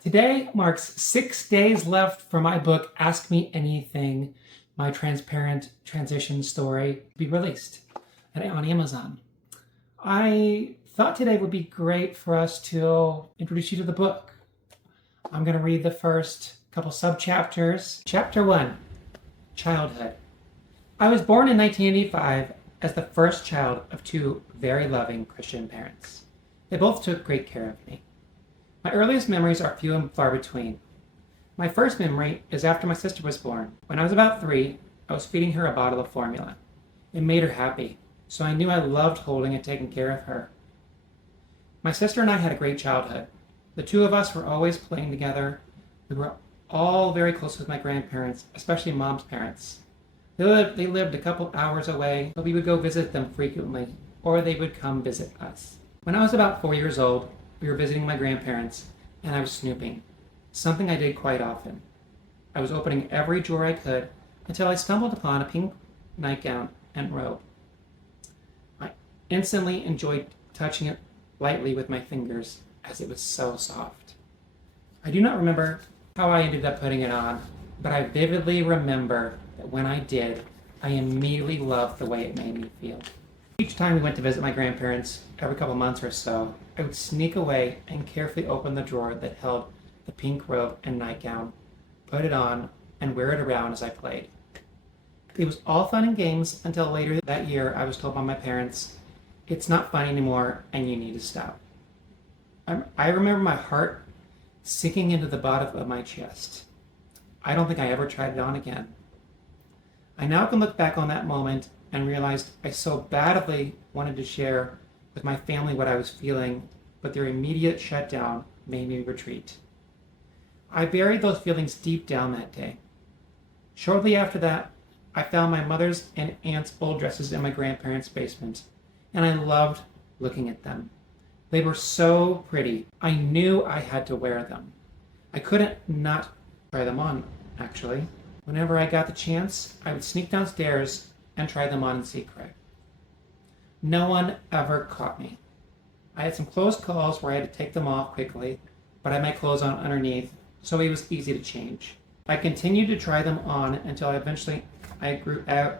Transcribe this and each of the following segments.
Today marks 6 days left for my book, Ask Me Anything, my transparent transition story, to be released on Amazon. I thought today would be great for us to introduce you to the book. I'm going to read the first couple subchapters. Chapter 1, Childhood. I was born in 1985 as the first child of two very loving Christian parents. They both took great care of me. My earliest memories are few and far between. My first memory is after my sister was born. When I was about 3, I was feeding her a bottle of formula. It made her happy, so I knew I loved holding and taking care of her. My sister and I had a great childhood. The two of us were always playing together. We were all very close with my grandparents, especially Mom's parents. They lived a couple hours away, but we would go visit them frequently, or they would come visit us. When I was about 4 years old, we were visiting my grandparents, and I was snooping, something I did quite often. I was opening every drawer I could until I stumbled upon a pink nightgown and robe. I instantly enjoyed touching it lightly with my fingers, as it was so soft. I do not remember how I ended up putting it on, but I vividly remember that when I did, I immediately loved the way it made me feel. Each time we went to visit my grandparents, every couple months or so, I would sneak away and carefully open the drawer that held the pink robe and nightgown, put it on, and wear it around as I played. It was all fun and games until later that year I was told by my parents, "It's not fun anymore and you need to stop." I remember my heart sinking into the bottom of my chest. I don't think I ever tried it on again. I now can look back on that moment and realized I so badly wanted to share with my family what I was feeling, but their immediate shutdown made me retreat. I buried those feelings deep down that day. Shortly after that, I found my mother's and aunt's old dresses in my grandparents' basement, and I loved looking at them. They were so pretty. I knew I had to wear them. I couldn't not try them on, actually. Whenever I got the chance, I would sneak downstairs and try them on in secret. No one ever caught me. I had some close calls where I had to take them off quickly, but I had my clothes on underneath, so it was easy to change. I continued to try them on until eventually I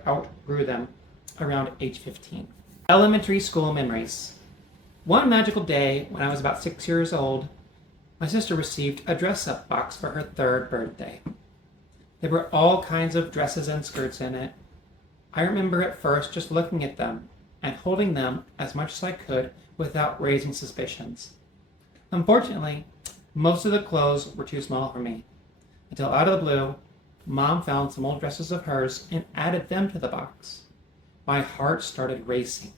outgrew them around age 15. Elementary school memories. One magical day when I was about 6 years old, my sister received a dress-up box for her 3rd birthday. There were all kinds of dresses and skirts in it. I remember at first just looking at them and holding them as much as I could without raising suspicions. Unfortunately, most of the clothes were too small for me, until out of the blue, Mom found some old dresses of hers and added them to the box. My heart started racing.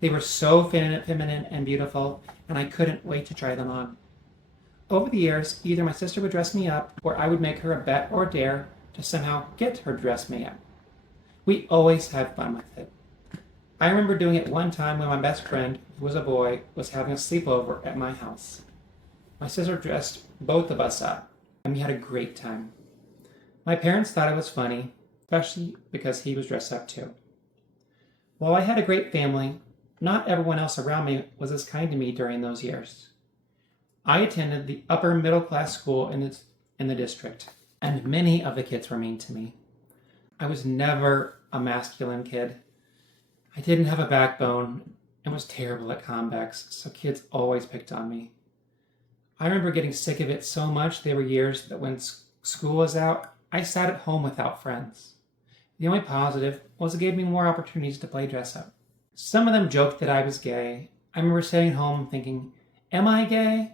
They were so feminine and beautiful, and I couldn't wait to try them on. Over the years, either my sister would dress me up, or I would make her a bet or dare to somehow get her dress me up. We always had fun with it. I remember doing it one time when my best friend, who was a boy, was having a sleepover at my house. My sister dressed both of us up, and we had a great time. My parents thought it was funny, especially because he was dressed up too. While I had a great family, not everyone else around me was as kind to me during those years. I attended the upper middle class school in the district, and many of the kids were mean to me. I was never a masculine kid. I didn't have a backbone and was terrible at comebacks, so kids always picked on me. I remember getting sick of it so much there were years that when school was out, I sat at home without friends. The only positive was it gave me more opportunities to play dress up. Some of them joked that I was gay. I remember staying home thinking, am I gay?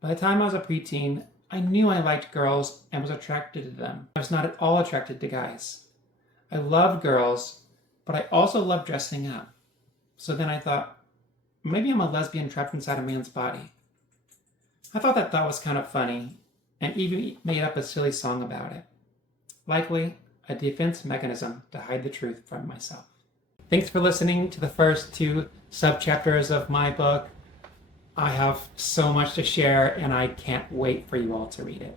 By the time I was a preteen, I knew I liked girls and was attracted to them. I was not at all attracted to guys. I loved girls, but I also loved dressing up. So then I thought, maybe I'm a lesbian trapped inside a man's body. I thought that thought was kind of funny, and even made up a silly song about it. Likely, a defense mechanism to hide the truth from myself. Thanks for listening to the first 2 subchapters of my book. I have so much to share, and I can't wait for you all to read it.